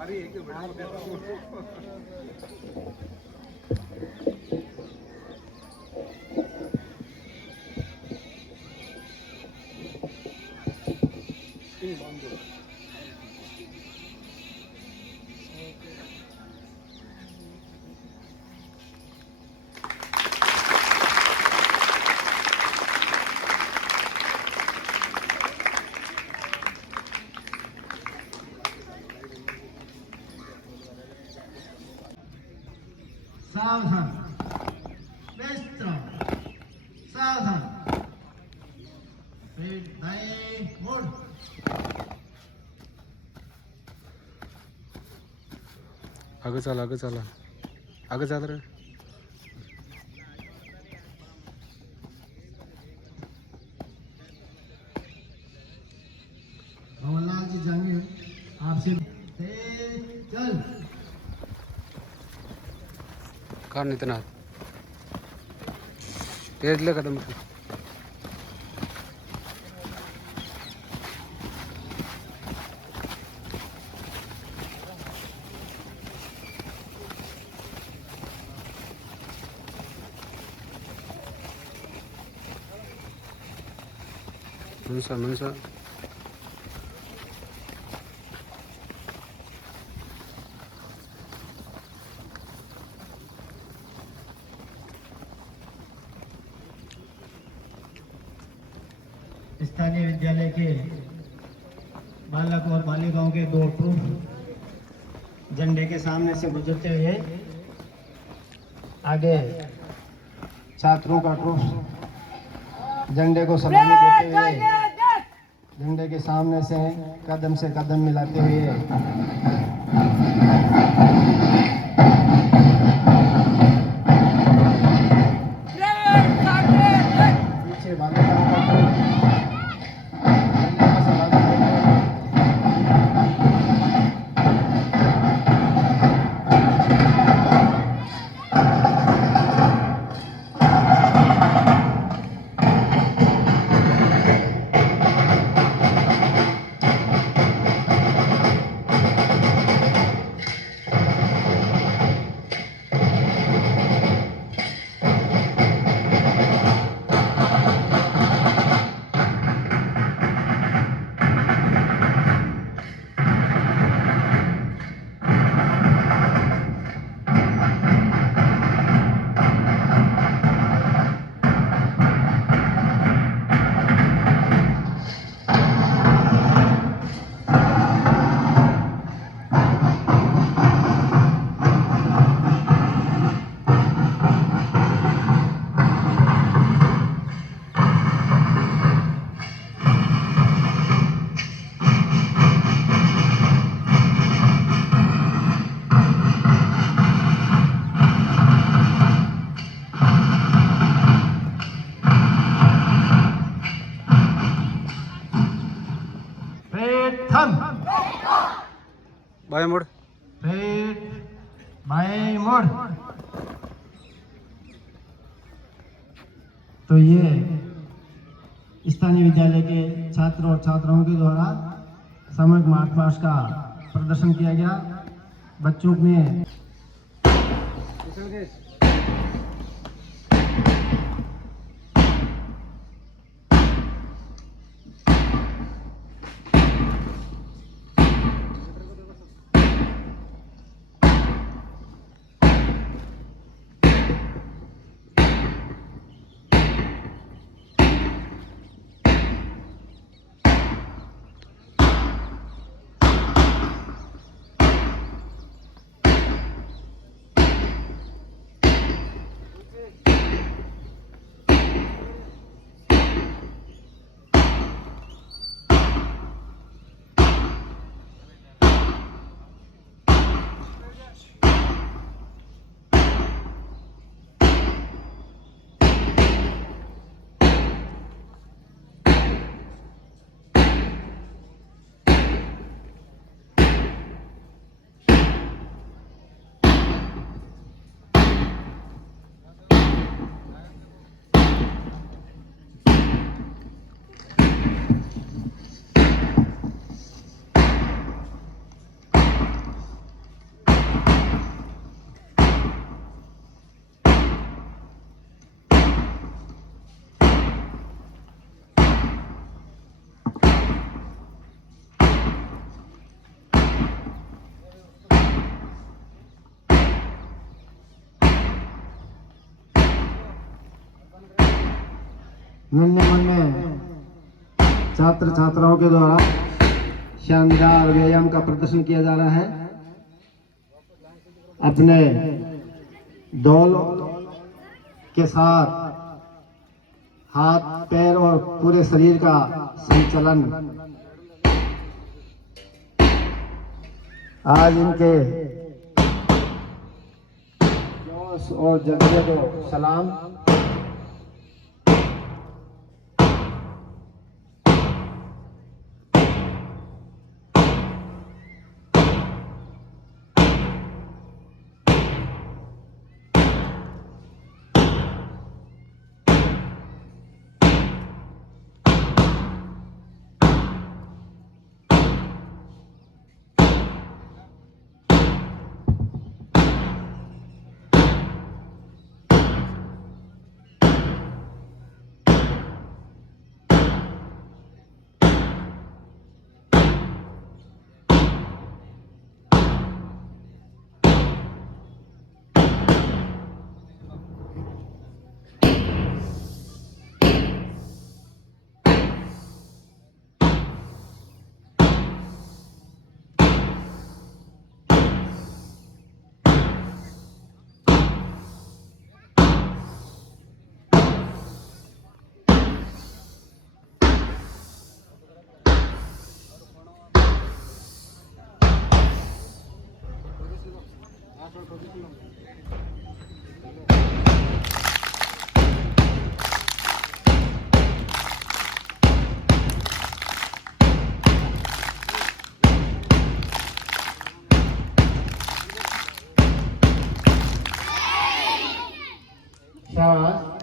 अरे एक वीडियो देता हूँ। सावधान, व्यस्त, सावधान, पेट दाएं मोड़, आगे चला आगे चला आगे चल रहे। भवनलाल जी जाएंगे आपसे चल का नितना तेजले कदम मनसा मनसा स्थानीय विद्यालय के बालक और बालिकाओं के दो ट्रुप झंडे के सामने से गुजरते हुए आगे छात्रों का ट्रुप झंडे को सलामी देते हुए झंडे के सामने से कदम मिलाते हुए पीछे बालिकाओं का ट्रुप झंडे को सलामी देते हुए पेट थम बाएं मुड़ पेट बाएं मुड़। तो ये स्थानीय विद्यालय के छात्र और छात्राओं के द्वारा सामूहिक मार्च पास्ट का प्रदर्शन किया गया। बच्चों में नन्हे मुन्ने छात्र छात्राओं के द्वारा शानदार व्यायाम का प्रदर्शन किया जा रहा है। अपने दौल के साथ हाथ पैर और पूरे शरीर का संचलन आज इनके जोश और जज्बे को सलाम। शाबाश।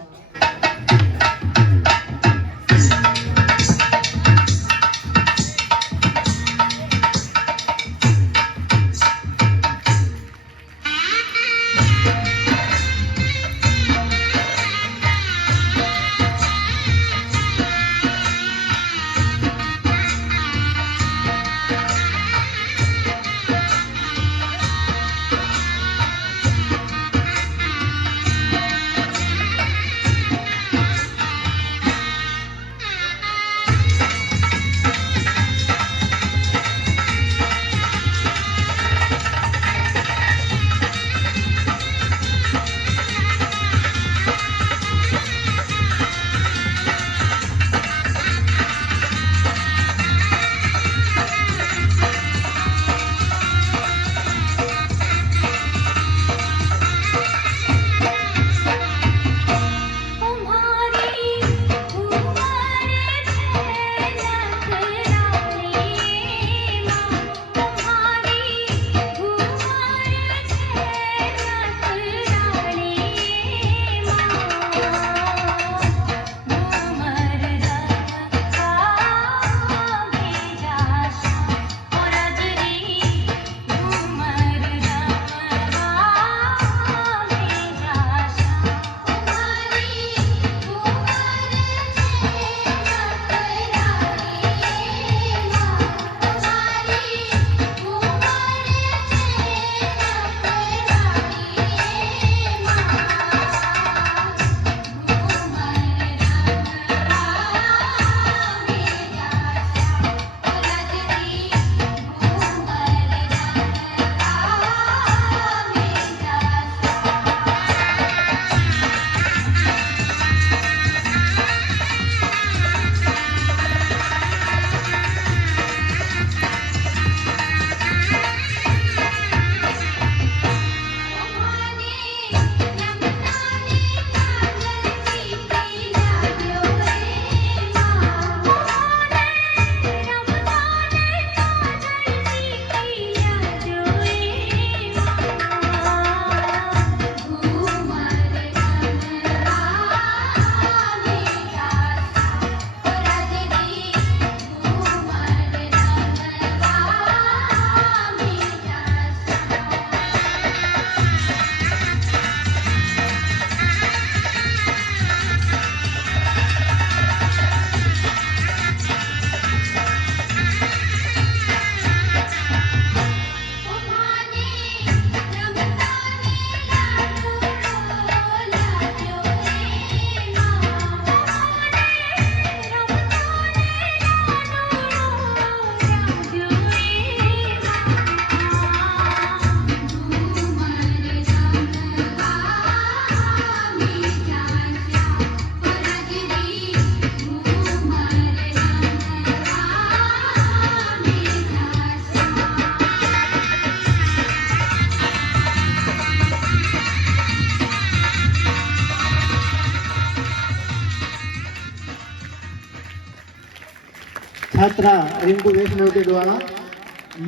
छात्रा रिंकू वैष्णव के द्वारा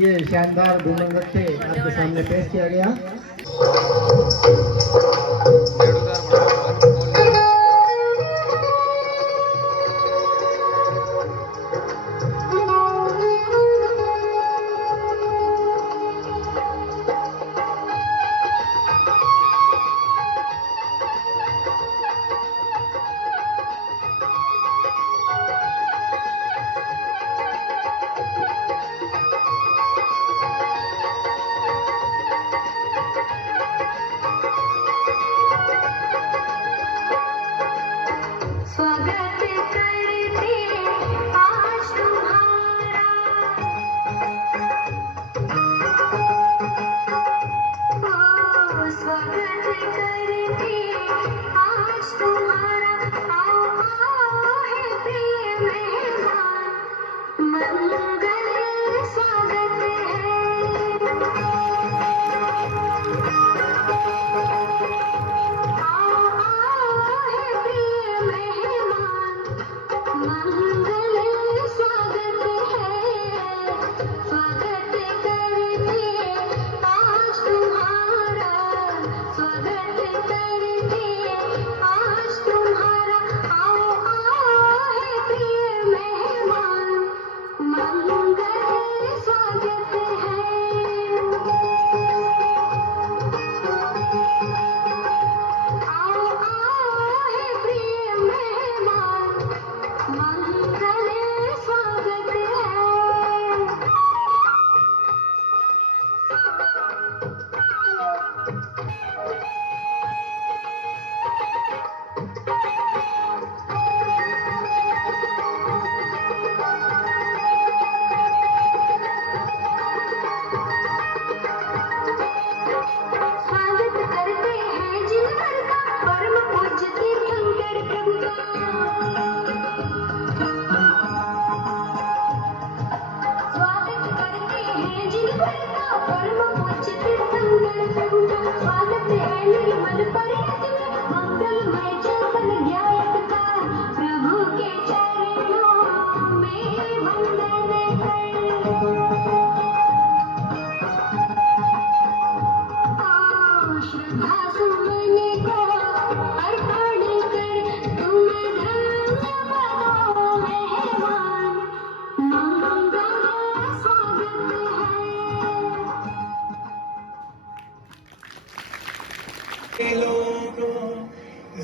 ये शानदार घूमर नृत्य आपके सामने पेश किया गया।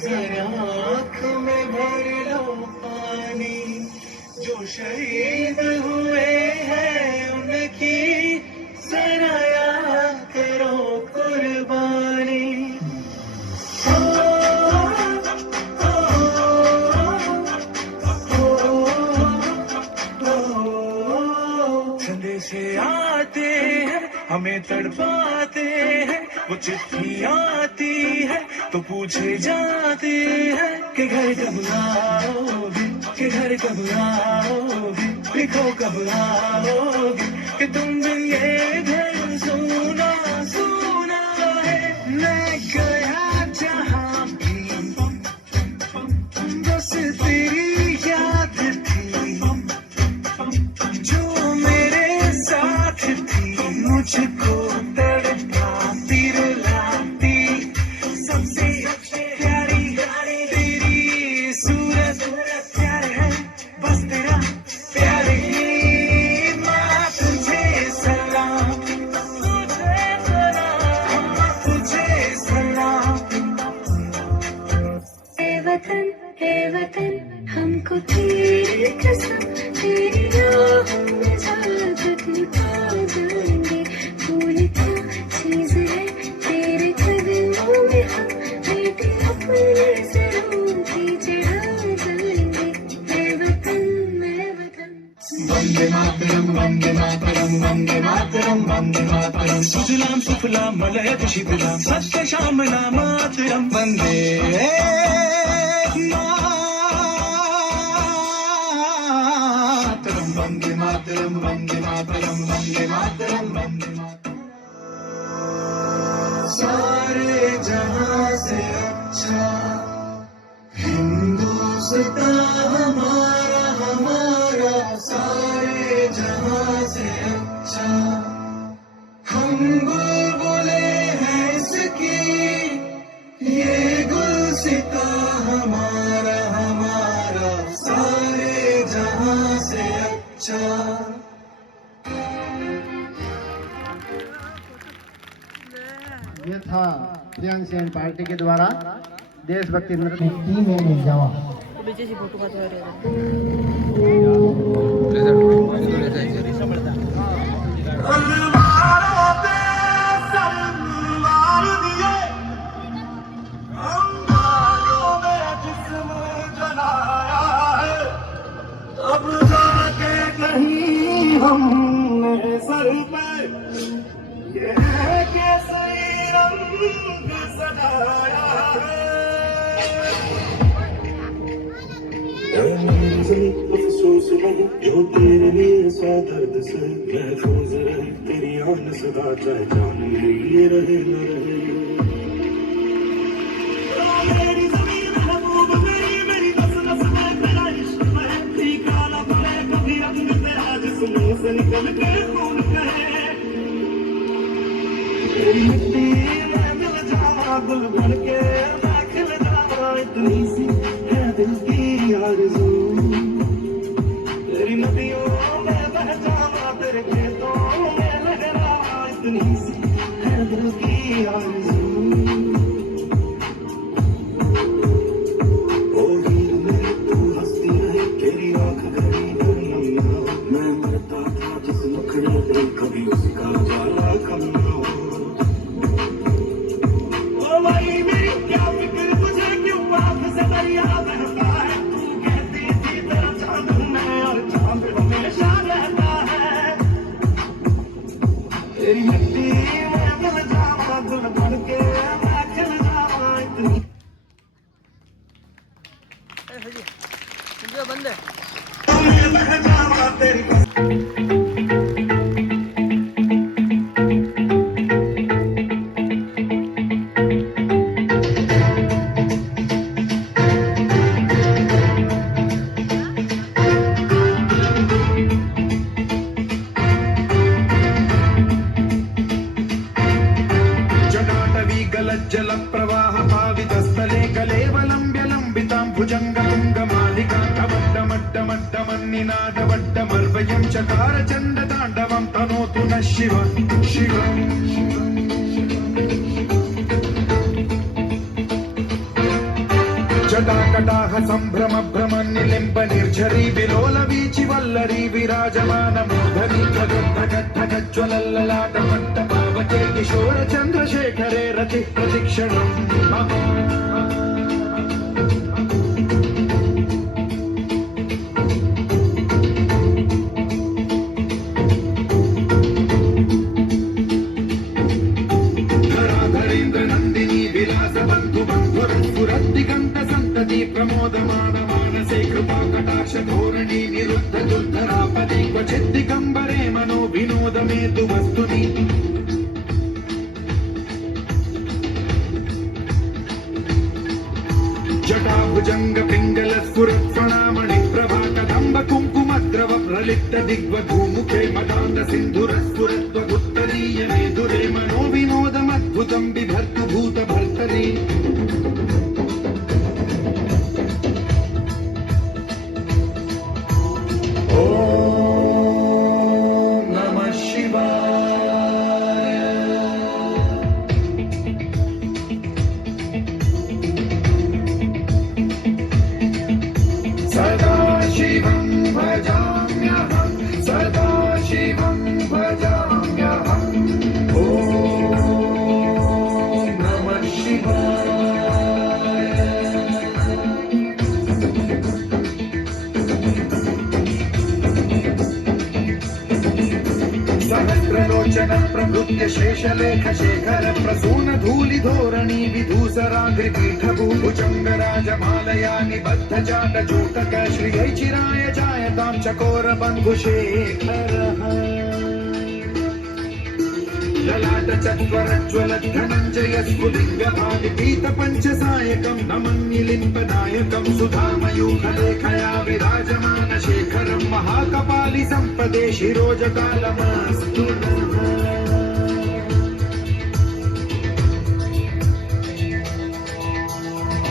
जरा आँख में भर लो पानी, जो शहीद हुए हैं उनकी जरा याद करो कुर्बानी। संदेशे आते हैं हमें तड़पाते हैं, वो चिट्ठी आती है तो पूछे जाते हैं कि घर कब आओगे, कि घर कब आओगे, लिखो कब आओगे, कि तुम बिन ये घर सुना सुना है। मैं गया जहाँ भी बस तेरी याद थी, जो मेरे साथ थी मुझको हमको तेरी कसम, तेरी राहों में जाकर पा जाएंगे। फूल क्या चीज है तेरे कदमों में, हम बेटे अपने सरों की चढ़ा जाएंगे। मैं वतन, मैं वतन। वंदे मातरम, वंदे मातरम, वंदे मातरम, वंदे मातरम। सुजलाम सुफलाम मलयज शीतलाम, सत्य श्यामलाम मातरम। वंदे वंदे मातरम, वंदे मातरम, वंदे मातरम, वंदे मातरम। सारे जहां से अच्छा हिंदुस्तान हमारा, हमारा सारे ये था प्रियांश एंड पार्टी के द्वारा देशभक्ति नृत्य टीम में जावा हमने सर पे ये केसरी रंग सजाया है। अफसोस नहीं जो तेरे लिए सा दर्द से महफूज रहे तेरी आन सदा चाहे जान मेरी ये रहे न रहे। मेरी ज़मीन महबूब मेरी नस नस में तेरा इश्क में फीका न पड़े कभी रंग तेरा जिस्मों से निकल के खून कहे। तेरी मिट्टी में मिल जावा दिल भर के मैं खिल जावा इतनी सी है दिल की आरज़ू। तेरी नदियों में बह जावा तेरे खेतों में लहरा इतनी सी है दिल की आरज़ू। ओ हीर मेरी तू हंसती रहे तेरी आँख घड़ी भर नम ना मैं मरता था जिस मुखड़े पे कभी उसका जाला कम ना हो। ओ माई मेरी क्या फिक्र तुझे क्यों आँख से दरिया बहता है। तू कहती थी तेरा चांद हूँ मैं और चांद हमेशा रहता है। तेरी मिट्टी में मिल जावा दिल भर के मैं खिल जावा इतनी बंद है बह जावा तेरी जटाटवी गलज्जल प्रवाह पावितस्थले कलेवलम्ब्य लम्बितां भुजङ्गतुङ्गमालिकां धवड्डमड्डमड्डमन्निनादवड्डमर्वयं चकार चण्डताण्डवं तनोतु नः शिव शिव। जटाकटाह सम्भ्रम भ्रमन्निलिम्ब निर्झरी विलोल वीचि वल्लरी विराजमान मूर्धनि धगद्धगद्धगज्ज्वलल्ललाट पट्टपावके किशोर चन्द्रशेखरे रति प्रतिक्षणम् धराधरेन्द्र नन्दिनी विलास बन्धु बन्धुरस्फुरद्दिगन्त सन्तति प्रमोदमान मानसे कृपा कटाक्ष धोरणी निरुद्ध दुर्धरापदे क्वचिद्दिगम्बरे मनो विनोद मे तु वस्तुनि। जटाभुजङ्ग पिङ्गल स्फुरत्फणामणि प्रभा कदम्ब कुङ्कुमद्रव प्रलिप्त दिग्वधूमुखे मदान्त सिन्धुरस्फुरत्वगुत्तरीय मेधुरे मनो विनोदमद्भुतं बिभर्तु भूत भर्तरि। ॐ नमः शिवाय। सदा शिवं भजाम्यहं सदा शिवं भजाम्यहम्। ॐ नमः शिवाय। सहस्रलोचन प्रभृत्य शेषलेख शेखर प्रसून धूलि धोरणी विधूसराग्रिपीठभूभुजङ्गराजमालया निबद्ध जाट जूटक श्रियै चिराय जायतां चकोर बन्धुशेखरः। ललाट चत्वरज्ज्वल धनञ्जय स्फुलिङ्गभागि पीत पञ्चसायकं नमन्निलिम्पदायकं सुधामयूखलेखया विराजमान शेखरं महाकपालि सम्पदे शिरोजकालमस्तु नः।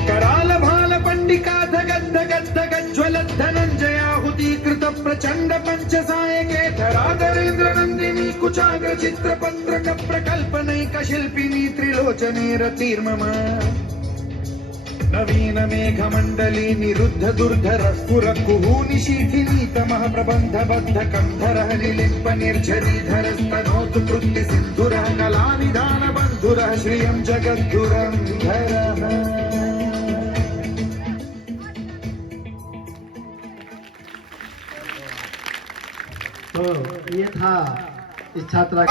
कराल भाल पंडिका धगद्धगद्धगज्ज्वल धनञ्जयाहुतीकृत प्रचण्ड पञ्चसायके धराधरेन्द्र नन्दिनी कुचाग्र चित्रपत्रक प्रकल्पने रत्नैकशिल्पिनी त्रिलोचने रतिर्मम नवीन मेघमण्डली निरुद्ध दुर्धर स्फुर कुहूनिशीथिनी तमः प्रबन्ध बद्ध कन्धरः निलिम्प निर्झरीधर स्तनोतु कृत्ति सिन्धुरः कलानिधान बन्धुरः श्रियं जगद्धुरन्धरः। तो ये था इस छात्रा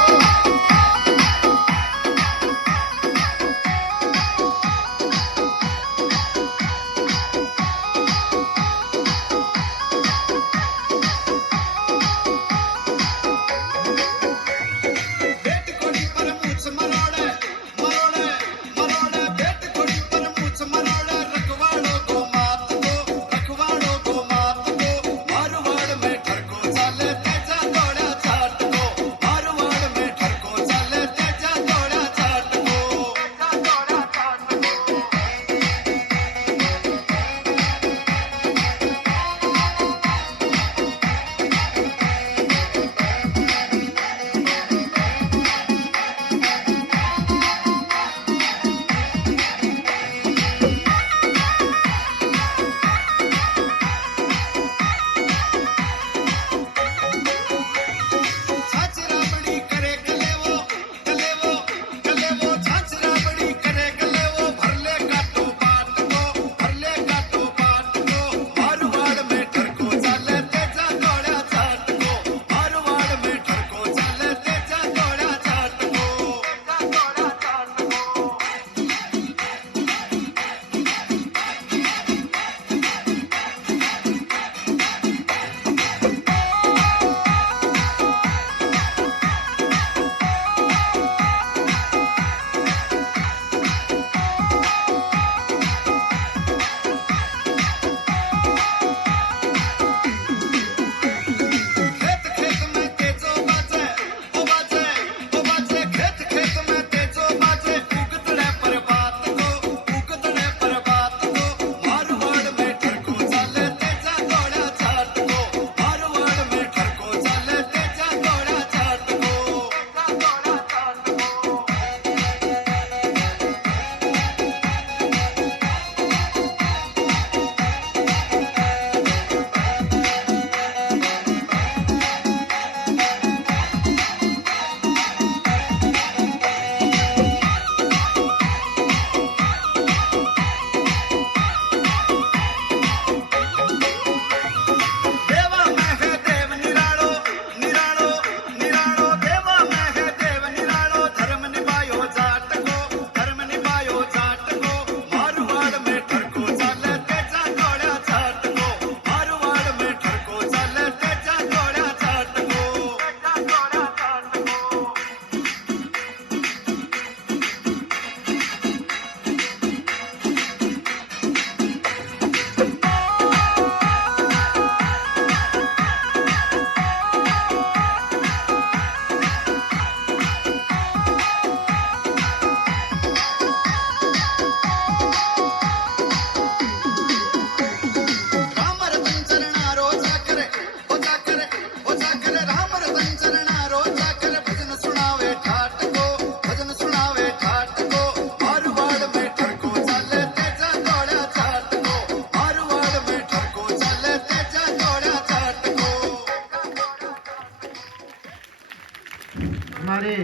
हमारे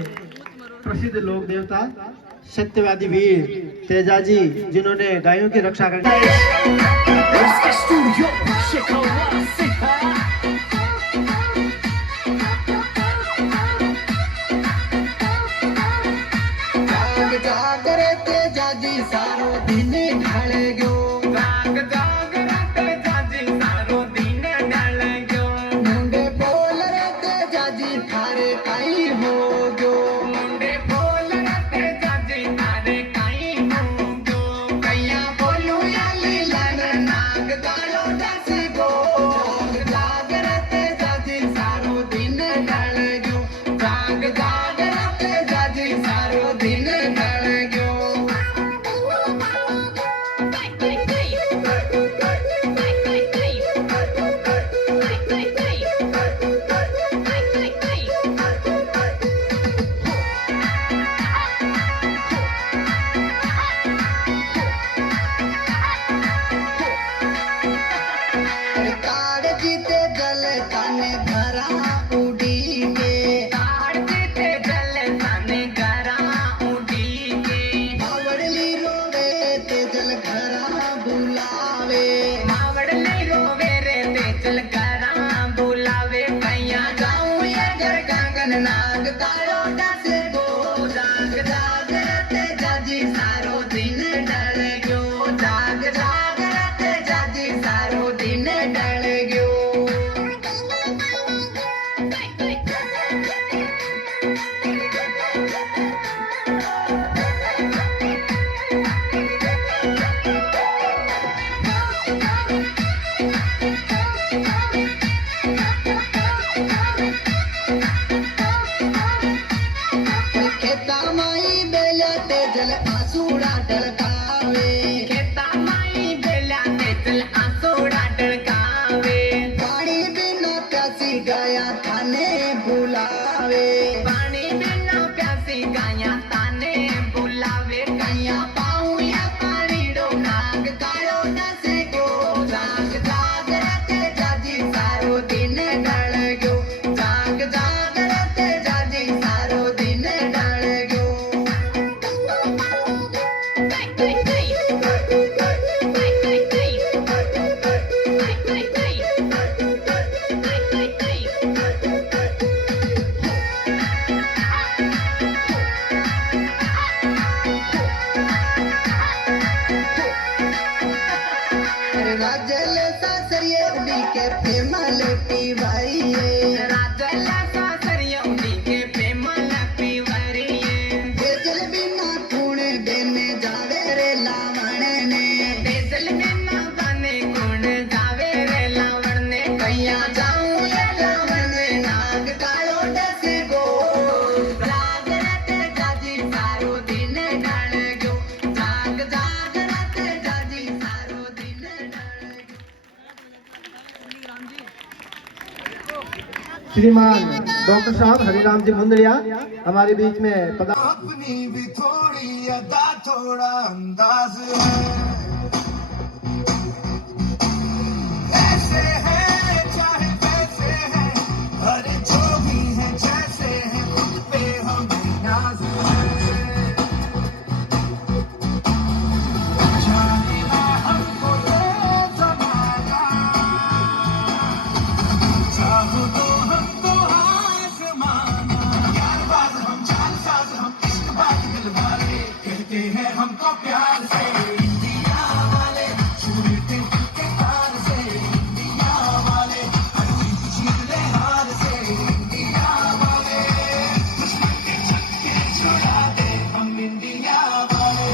प्रसिद्ध लोक देवता सत्यवादी वीर तेजाजी जिन्होंने गायों की रक्षा कर सारो दिन ढाले गयो मुंडे बोल रे तेजाजी थारे काई हो गयो कैया बोलू या लीला नाग दालो दस गो जाग जाग ते जाजी सारो दिन ढल गयो जाग जाग ते जाजी सारो दिन ढल गयो खेता माई बेला ते जल आसूड़ा ढलकावे खेता माई बेला ते जल आसूड़ा ढलकावे पानी बिना प्यासी गाया थाने बुलावे पानी बिना प्यासी गाया थाने बुलावे कैया पाऊं या पानी डो नाग कालो नसे गो जाग जाग ते जाजी सारो दिन ढल गयो जाग जाग ते जाजी सारो दिन ढल गयो राजल सासरिये उड़ी के प्रेमल पीवाइये राजल सासरिये उड़ी के प्रेमल पीवाइये बेजल बिना खूणे देने जावे रे लावण ने बेजल बिना गाने कौन जावे रे लावण ने कैया जाऊं ये लावण ने नाग कालो डसे गो जाग राते जाजी सारो दिन ढल गयो जाग जाग राते जाजी सारो दिन ढल गयो श्रीमान डॉक्टर साहब हरिराम जी मुंदड़िया हमारे बीच में अपनी भी थोड़ी अदा थोड़ा अंदाज है ऐसे है चाहे वैसे है अरे जो भी है जैसे है खुद पे हमें नाज है जाने ना हमको ये जमाना चाहो तो हमको आसमाना यारबाज हम जालसाज हम इश्कबाज दिलवाले कहते हैं हमको प्यार से इंडिया वाले छुरी दिल के तार से इंडिया वाले हर चीज ले हार से इंडिया वाले दुश्मन के छक्के छुड़ा दे हम इंडिया वाले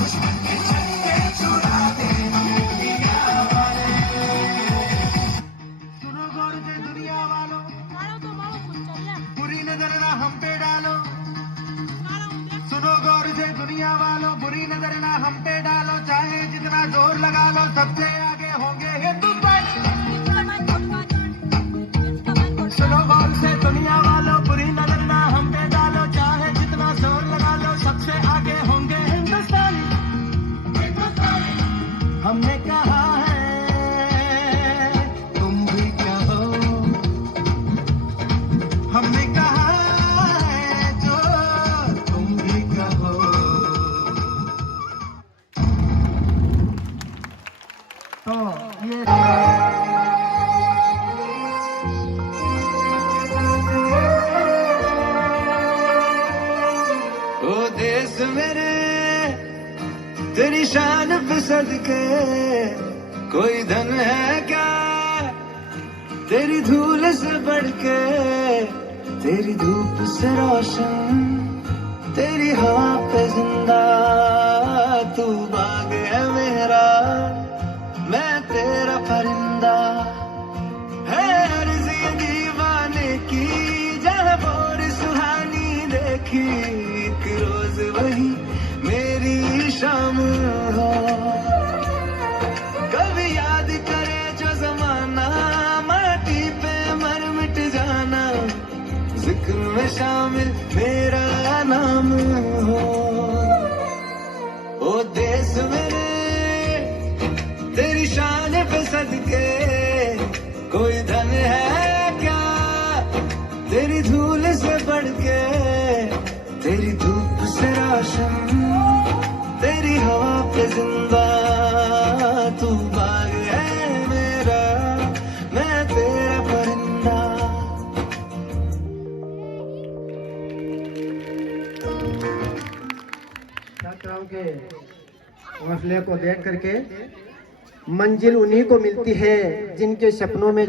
दुश्मन के छक्के छुड़ा दे हम इंडिया वाले सुनो गौर से दुनिया वालों बुरी नजर ना हम पे डालो सुनो गौर से दुनिया वालों बुरी नजर ना हम पे डालो चाहे जितना जोर लगा लो सबसे आगे होंगे हिंदुस्तानी सुनो गौर से दुनिया वालों बुरी नजर ना हम पे डालो चाहे जितना जोर लगा लो सबसे आगे होंगे हिंदुस्तानी हमने कहा है तुम भी क्या हो हमने कहा है जो तुम भी कहो तो ये ओ देश मेरे तेरी शान पे सदके कोई धन है क्या तेरी धूल से बढ़ के तेरी धूप से रोशन तेरी हवा पे जिंदा तू बाग है मेरा मैं तेरा परिंदा है अर्ज़ी दीवाने की जहाँ बोर सुहानी देखी एक रोज वही मेरी शाम हो कभी याद करे जो जमाना माटी पे मर मिट जाना जिक्र में शामिल मेरा नाम हो ओ देश मेरे तेरी शान पे सदके कोई धन है क्या तेरी धूल से बढ़ के तेरी धूप से रोशन तेरी हवा पे जिंदा तू बाग है मेरा मैं तेरा परिंदा छात्राओं के हौसले को देख करके मंजिल उन्हीं को मिलती है जिनके सपनों में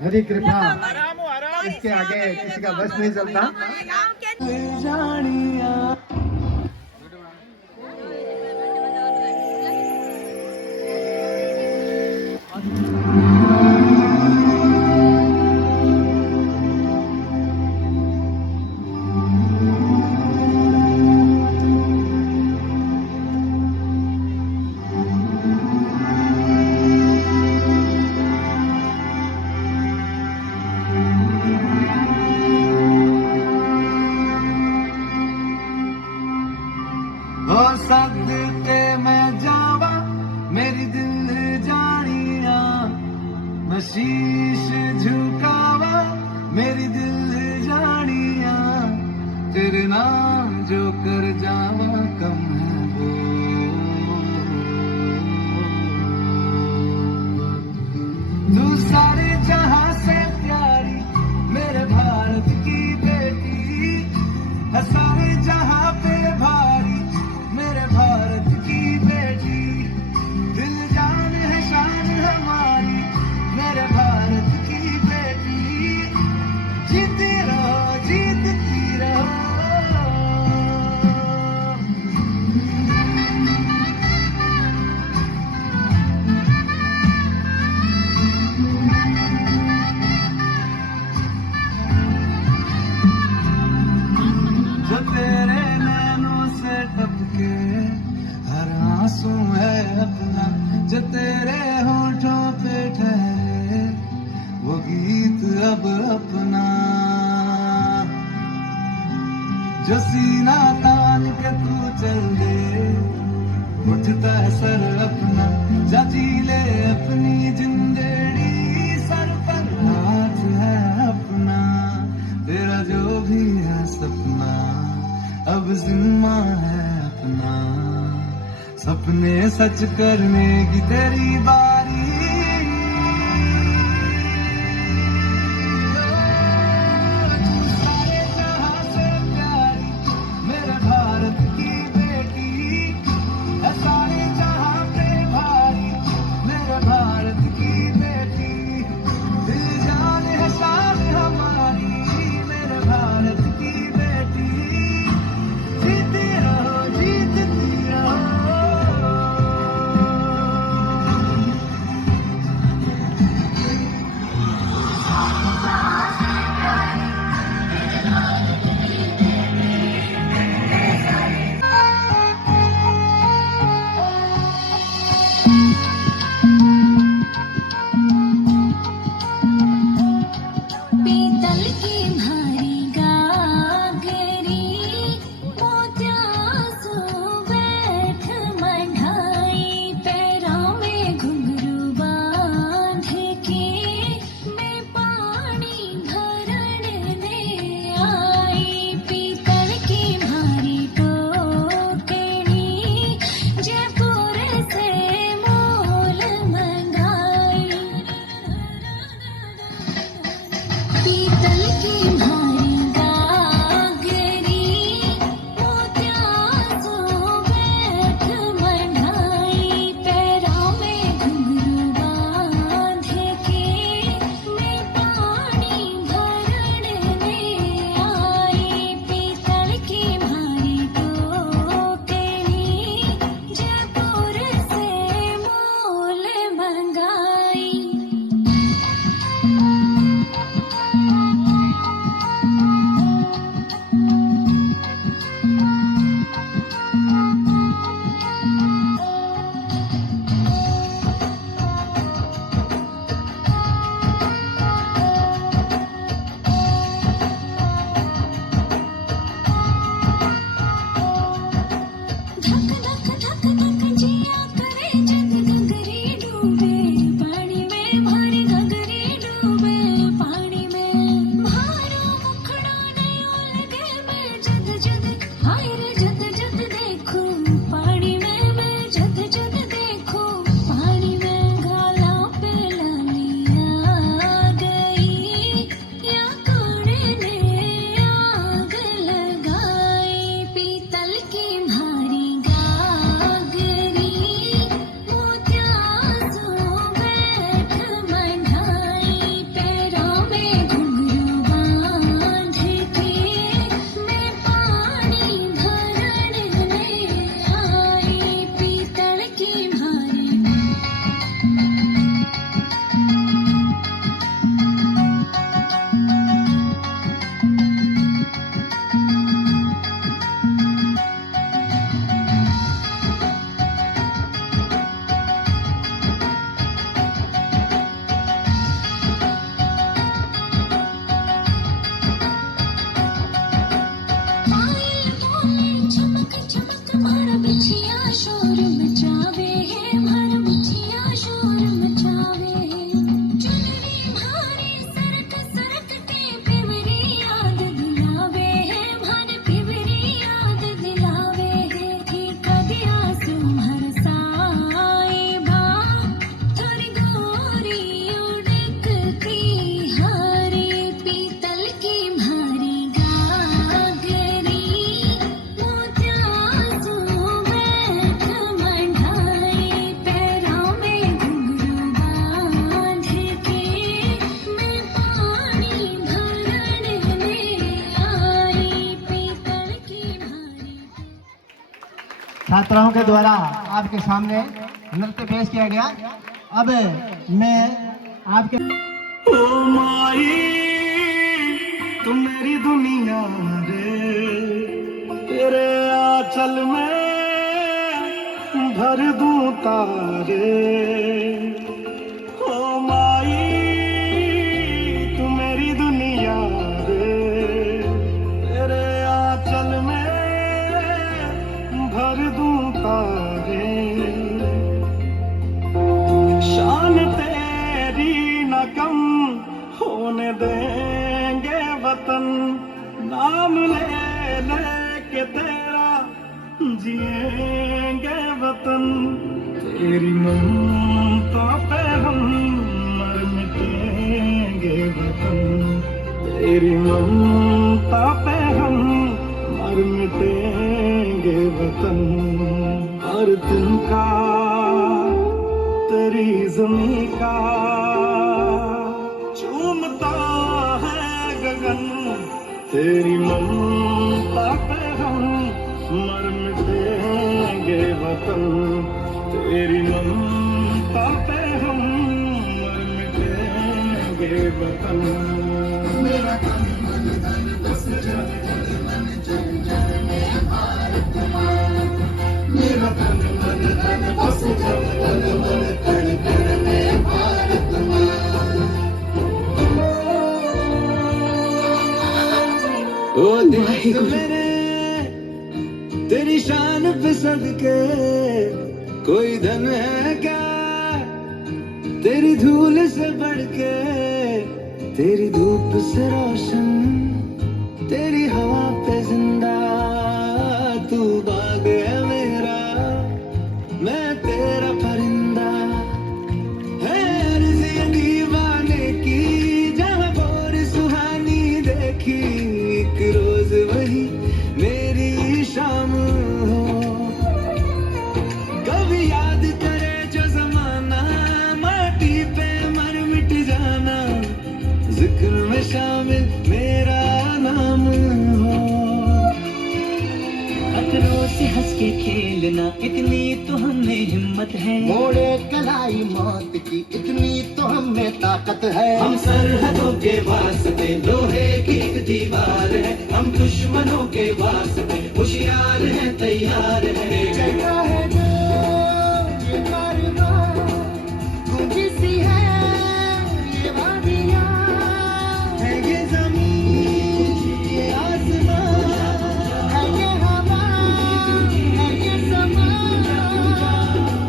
हरी कृपा, इसके आगे किसी का बस नहीं चलता। हो सदके मैं जावा मेरी दिल जानिया, मैं शीश झुकावा मेरी दिल जानिया, तेरे नाम जो कर जावा कम है वो। तू सारे जहां से प्यारी मेरे भारत की बेटी है, सारे जहां पे भारी मेरे भारत की बेटी, दिल जान है शान हमारी मेरे भारत की बेटी, जीती रहो जीतती रहो। जो तेरे नैनों से टपके हर आंसू है अपना, जो तेरे होठों पे ठहरे वो गीत अब अपना, जो सीना तान के तू चल दे उठता है सर अपना, जा जी ले अपनी जिंदड़ी, सर पर हाथ है अपना, तेरा जो भी है सपना अब जिम्मा है अपना, सपने सच करने की तेरी बारी। सारे जहां से प्यारी मेरे भारत की बेटी है, सारे जहां पे भारी मेरे भारत की बेटी, दिल जान है शान हमारी मेरे भारत की बेटी, जीती रहो जीतती रहो। पीतल की भारी गागरी मोतिया सो बैठ मढ़ाई पैरों में घुंघरू बांध के मैं पानी भरने आई पीतल की भारी टोकरी जयपुर से मोल मंगाई पीतल की भारी गागरी मोतिया सो बैठ मढ़ाई पैरों में घुंघरू बांध के मैं पानी भरने आई पीतल की भारी टोकरी जयपुर से मोल मंगाई धक धक धक धक जिया करे जग गगरी डूबे पानी में भारी गगरी डूबे पानी में भारो मुखड़ा नहीं उलगे मैं जद जद हाय रे जद जद देखूं पानी में मैं जद जद देखूं पानी में गाला पे लालिया गई या कोने ने आग लगाई पीतल की भारी गागरी मोतिया सो बैठ मढ़ाई पैरों में घुंघरू बांध के मैं पानी भरने आई पीतल की भारी पायल बोले चमक चमक भर बिछिया शोर मचावे है भर बिछिया शोर मचावे चुनरी भारी सरक सरक के पिवरी याद दिलावे है भर पिवरी याद दिलावे है ठीक दिया सुमर साए भा थोड़ी गोरी उड़कती हारी पीतल की भारी गागरी मोतिया सो बैठ मढ़ाई पैरों में घुंघरू बांध के मैं पानी भरने आई पीतल की भारी छात्राओं के द्वारा आपके सामने नृत्य पेश किया गया। अब मैं आपके ओ माई तू मेरी दुनिया रे तेरे आंचल में भर दूं तारे ओ माई तू मेरी दुनिया रे तेरे आंचल में भर दूं तारे शान तेरी न कम होने देंगे वतन नाम ले ले के तेरा जिएंगे वतन तेरी ममता पे हम मर मिटेंगे वतन तेरी ममता पे हम मर मिटेंगे वतन हर दिन का तेरी ज़मीं का चूमता है गगन तेरी ममता पे हम मर मिटेंगे वतन तेरी ममता पे हम मर मिटेंगे वतन मेरा तन मन धन बस जाए मन चल जाए भारत माँ मेरा तन मन धन बस जाए मेरे तेरी शान पे सदके कोई धन है क्या तेरी धूल से बढ़ के तेरी धूप से रोशन तेरी हवा पे जिंदा तू बाग है मेरा मैं तेरा परिंदा है अर्ज़ी दीवाने की जहाँ बोर सुहानी देखी एक रोज वही मेरी शाम हो कभी याद करे जो जमाना माटी पे मर मिट जाना जिक्र में शामिल मेरा नाम हो खतरों से हंस के खेलना इतनी तो हमें हिम्मत है मोड़े कलाई मौत की इतनी तो हमें ताकत है हम सरहदों के वास्ते लोहे की एक दीवार है हम दुश्मनों के वास्ते होशियार हैं तैयार हैं जगह है जो ये कारवां गूंजी सी है ये वादियां है ये ज़मीन ये आसमां है ये हवा है ये समा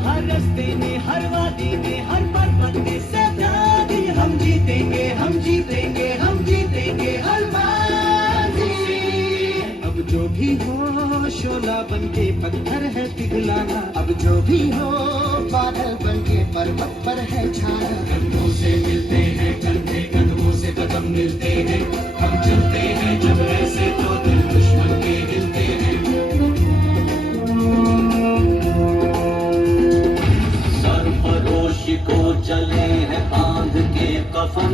हर रास्ते में हर वादी में हर पर्वत में सदादी हम जीतेंगे हम जीतेंगे हम जीतेंगे हर बाजी अब जो भी हो शोला बनके पत्थर है पिघलाना अब जो भी हो बादल बनके पर्वत पर है छाना कंधों से मिलते हैं कंधे कदमों से कदम मिलते हैं हम चलते हैं जब ऐसे तो दिल दुश्मन के हिलते हैं सरफरोशी को चले हैं बांध के कफन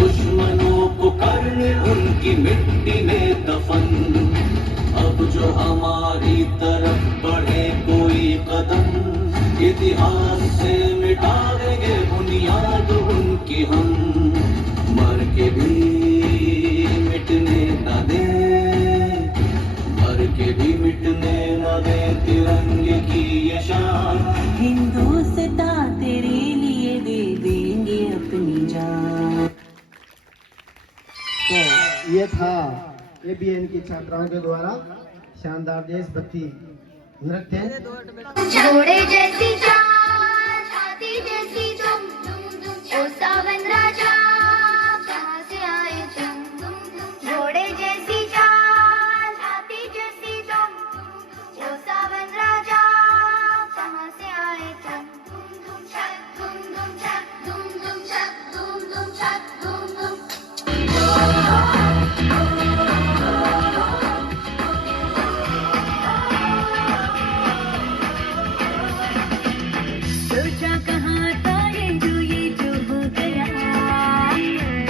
दुश्मनों को करने उनकी मिट्टी में दफन अब जो हमारी तरफ बढ़े कोई कदम इतिहास से मिटा देंगे बुनियाद उनकी हम मर के भी मिटने न दे मर के भी मिटने न दे तिरंगे की ये शान हिंदुस्ता तेरे लिए दे देंगे अपनी जान तो ये था ABN की छात्राओं के द्वारा शानदार देशभक्ति नृत्य जोड़े जैसी चाल छाती जैसी तुम ओ सावन राजा कहाँ से आए तुम जोड़े जैसी चाल छाती जैसी तुम ओ सावन राजा कहाँ से आए तुम धूम छक धूम धूम छक धूम धूम छक धूम धूम छक धूम धूम सोचा कहाँ था ये जो हो गया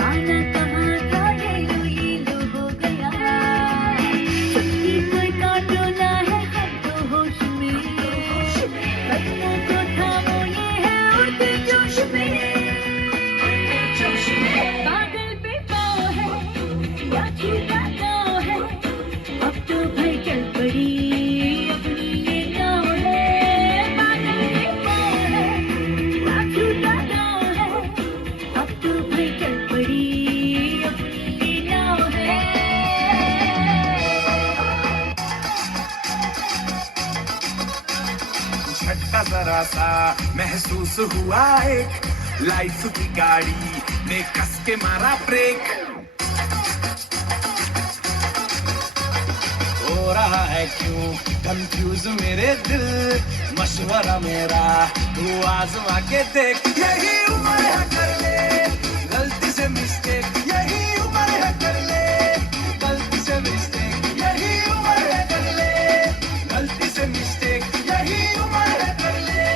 आना कहाँ था ये लो हो गया सबकी कोई काटना है हर तो होश में कदमों को थामो ये है उड़ते जोश में पागल पे पाओ है या छूटा गाँव है अब तो भाई चल पड़ी अपनी ये गाँव है पागल पे पाओ है या छूटा गाँव है अब तो भाई चल पड़ी अपनी ये गाँव है झटका जरा सा महसूस हुआ एक लाइफ की गाड़ी ने कस के मारा ब्रेक हो रहा है क्यों कंफ्यूज मेरे दिल मशवरा मेरा तू आजमा के देख यही उम्र है कर ले गलती से मिस्टेक यही उम्र है कर ले गलती से मिस्टेक यही उम्र है कर ले गलती से मिस्टेक यही उम्र है कर ले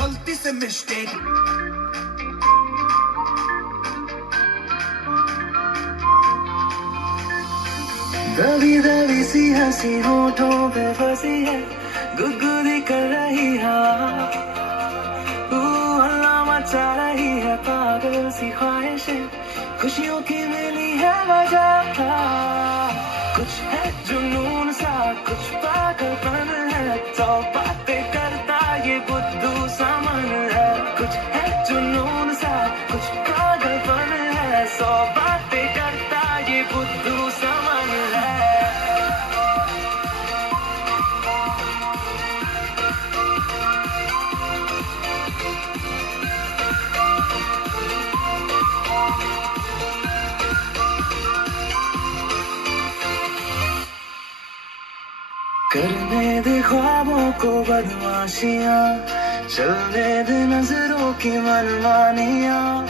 गलती से मिस्टेक दबी दबी सी हंसी होठों पे फंसी है गुदगुदी कर रही हवा हल्ला मचा रही है पागल सी ख्वाहिशें खुशियों की मिली है वजह कुछ है जुनून सा कुछ पागलपन है तो बातें करता ये बुद्धू सा मन है कुछ है जुनून सा कुछ पागलपन है सौ बातें करता ये बुद्धू सा मन है होने दे ख्वाबों को बदमाशियां, चलने दे नजरों की मनमानियां,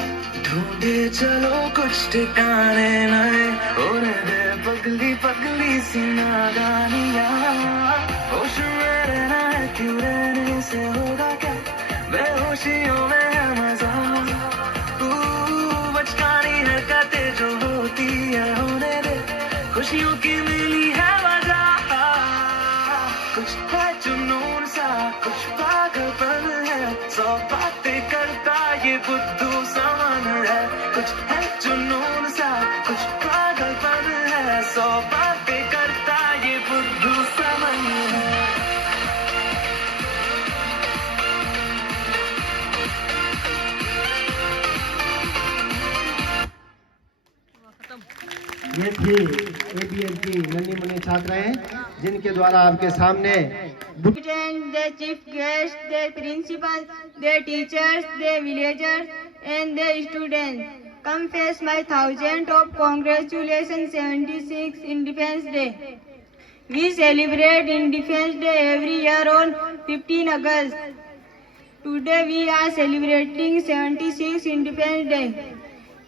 ढूंढे चलो कुछ ठिकाने नए, होने दे पगली पगली सी नादानियां। होश में रहना है क्यों, रहने से होगा क्या, बेहोशियों में है मजा। बचकानी हरकतें जो होती है होने दे, खुशियों की मिली है वजह। कुछ है जुनून सा, कुछ पागलपन है, 100 बातें करता ये बुद्धू सामान है। कुछ है जुनून सा, कुछ पागलपन है, 100 बातें करता ये बुद्धू सामान है। ये थी ABL की नन्ही मुन्नी छात्राएं जिनके द्वारा आपके सामने Students, the chief guests, the principal, the teachers, the villagers, and the students, confess my thousand of congratulations. 76 Independence Day. We celebrate Independence Day every year on 15 August. Today we are celebrating 76 Independence Day.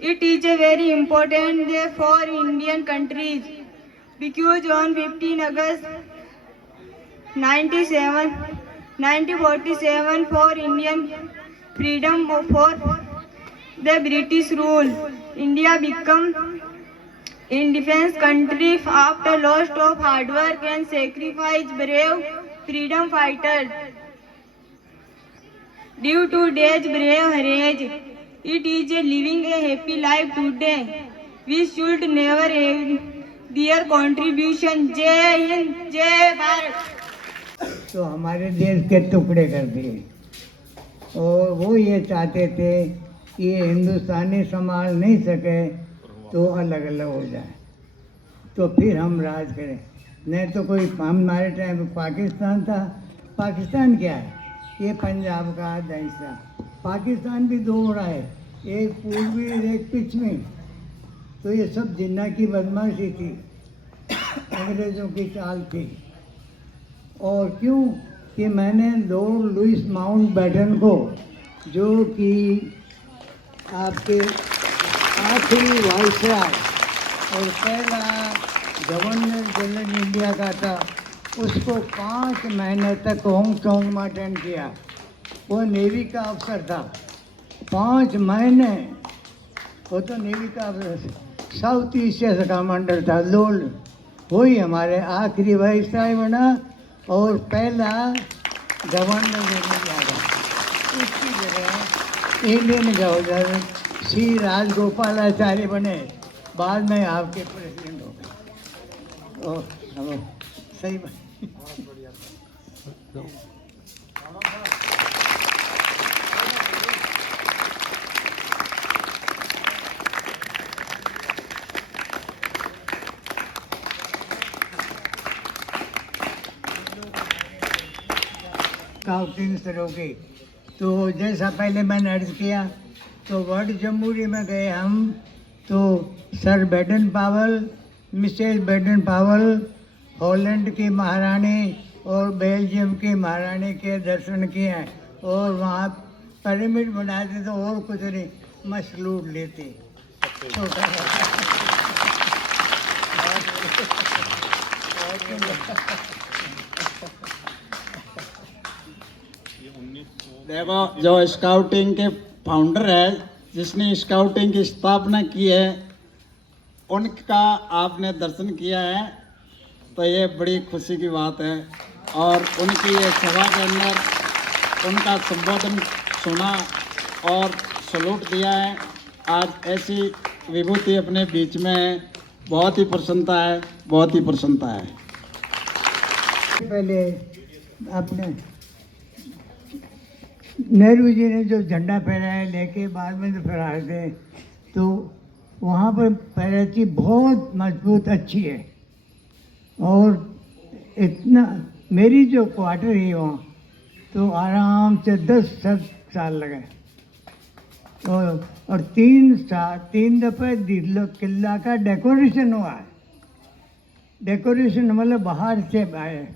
It is a very important day for Indian countries because on 15 August 1947 for Indian freedom for the British rule, India became independent country after lots of hard work and sacrifice brave freedom fighters. Due to their brave courage, it is a living a happy life today. We should never have their contribution. जय हिंद, जय भारत। तो हमारे देश के टुकड़े कर दिए और वो ये चाहते थे कि ये हिंदुस्तानी संभाल नहीं सके तो अलग अलग हो जाए, तो फिर हम राज करें। नहीं तो कोई हमारे टाइम में पाकिस्तान था। पाकिस्तान क्या है, ये पंजाब का आधा हिस्सा। पाकिस्तान भी दो बड़ा है, एक पूर्वी और एक पश्चिमी। तो ये सब जिन्ना की बदमाशी थी, अंग्रेज़ों की चाल थी। और क्यों कि मैंने लॉर्ड लुइस माउंटबेटन को, जो कि आपके आखिरी वाइसराय और पहला गवर्नर जनरल इंडिया का था, उसको 5 महीने तक हांगकांग में अटेंड किया। वो नेवी का अफसर था, 5 महीने। वो तो नेवी का साउथ एशिया का कमांडर था लॉर्ड। वही हमारे आखिरी वाइसराय बना और पहला गवर्नर जनरल। उसकी जगह इंडियन गवर्नर श्री राजगोपालाचारी बने, बाद में आपके प्रेसिडेंट हो गए। और सही बात। स्काउटिंग शुरू की। तो जैसा पहले मैंने अर्ज किया, तो वर्ल्ड जमहूरी में गए हम, तो सर बेडन पावल, मिसेस बेडन पावल, हॉलैंड की महारानी और बेल्जियम की महारानी के दर्शन किए हैं। और वहाँ पिरामिड बनाते तो और कुछ नहीं, मसलूट लेते। छोटा देखो, जो स्काउटिंग के फाउंडर है, जिसने स्काउटिंग की स्थापना की है, उनका आपने दर्शन किया है, तो ये बड़ी खुशी की बात है। और उनकी ये सभा के अंदर उनका संबोधन सुना और सलूट दिया है। आज ऐसी विभूति अपने बीच में है, बहुत ही प्रसन्नता है, बहुत ही प्रसन्नता है। पहले अपने नेहरू जी ने जो झंडा फहराया लेके बाद में जो फहराए थे, तो वहाँ पर पैराची बहुत मजबूत अच्छी है। और इतना मेरी जो क्वार्टर है वहाँ, तो आराम से 10 साल लगे। और 3 दफ़े किला का डेकोरेशन हुआ है। डेकोरेशन मतलब बाहर से आए।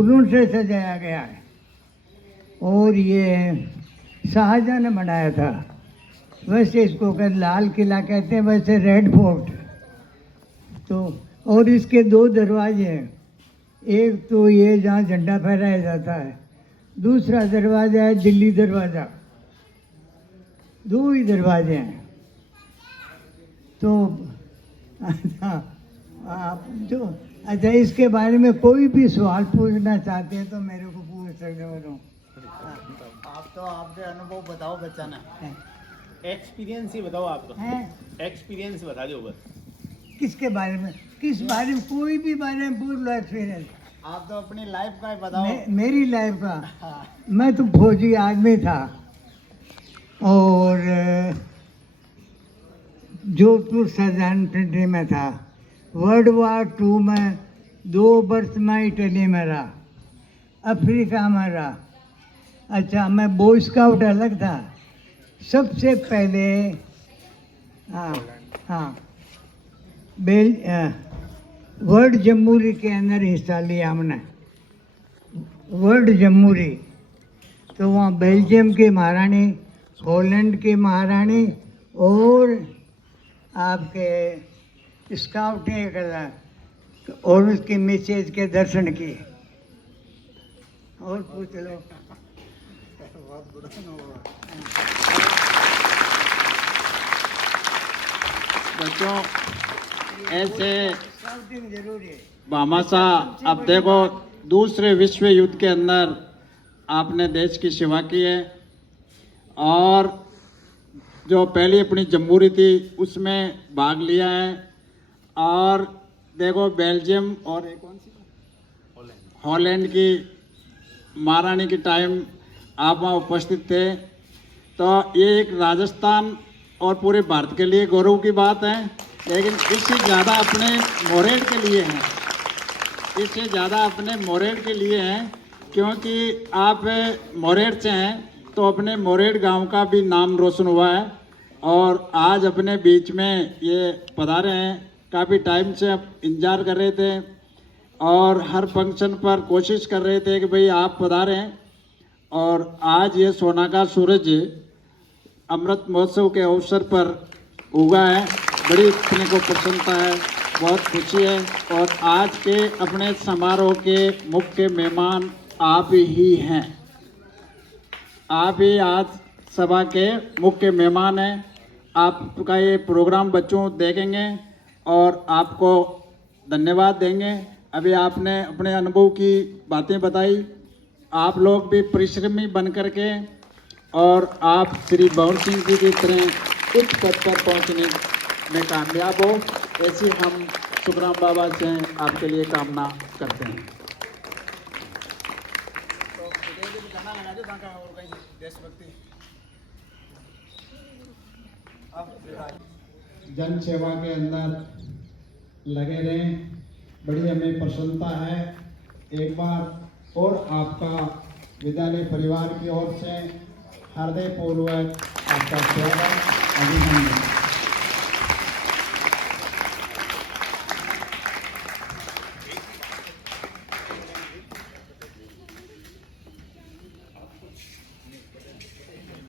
फूलों से सजाया गया है और ये शाहजहां ने बनाया था। वैसे इसको लाल किला कहते हैं, वैसे रेड फोर्ट। तो और इसके 2 दरवाजे हैं, एक तो ये जहाँ झंडा फहराया जाता है, दूसरा दरवाज़ा है दिल्ली दरवाज़ा। 2 ही दरवाजे हैं। तो आप जो अच्छा इसके बारे में कोई भी सवाल पूछना चाहते हैं तो मेरे को पूछ सकते हो। आप तो आपके अनुभव बताओ बच्चा ना। एक्सपीरियंस ही बताओ आप तो। हैं एक्सपीरियंस बता दो बस। किसके बारे में, किस बारे में, कोई भी बारे में पूछ लो एक्सपीरियंस। आप तो अपनी लाइफ का ही बताओ। मेरी लाइफ का मैं तो फौजी आदमी था और जोधपुर सर्जनट्री में था। वर्ल्ड वार 2 में 2 वर्ष में इटली में रहा, अफ्रीका में रहा। अच्छा, मैं बॉय स्काउट अलग था। सबसे पहले वर्ल्ड जमहूरी के अंदर हिस्सा लिया हमने। वर्ल्ड जमहूरी तो वहाँ बेल्जियम की महारानी, हॉलैंड की महारानी और आपके स्काउटिंग कर और उसकी मिसेज के दर्शन किए। और पूछ लो। बच्चों ऐसे स्काउटिंग जरूरी है। भामाशाह, अब देखो दूसरे विश्व युद्ध के अंदर आपने देश की सेवा की है और जो पहली अपनी जमहूरी थी उसमें भाग लिया है। और देखो बेल्जियम और कौन सी हॉलैंड की महारानी के टाइम आप वहाँ उपस्थित थे। तो ये एक राजस्थान और पूरे भारत के लिए गौरव की बात है। लेकिन इससे ज़्यादा अपने मोरेड के लिए है, इससे ज़्यादा अपने मोरेड के लिए है, क्योंकि आप मोरेड से हैं तो अपने मोरेड गांव का भी नाम रोशन हुआ है। और आज अपने बीच में ये पधारे हैं, काफ़ी टाइम से अब इंतजार कर रहे थे और हर फंक्शन पर कोशिश कर रहे थे कि भाई आप पधारें। और आज ये सोना का सूरज अमृत महोत्सव के अवसर पर उगा है। बड़ी अपने को प्रसन्नता है, बहुत खुशी है। और आज के अपने समारोह के मुख्य मेहमान आप ही हैं। आप ही आज सभा के मुख्य मेहमान हैं। आपका ये प्रोग्राम बच्चों देखेंगे और आपको धन्यवाद देंगे। अभी आपने अपने अनुभव की बातें बताई। आप लोग भी परिश्रमी बन करके और आप श्री भवन सिंह जी की तरह उच्च पद पर पहुँचने में कामयाब हो, ऐसी हम सुखराम बाबा से आपके लिए कामना करते हैं। जन सेवा के अंदर लगे रहें, बड़ी हमें प्रसन्नता है। एक बार और आपका विद्यालय परिवार की ओर से हृदयपूर्वक आपका स्वागत, अभिनंदन।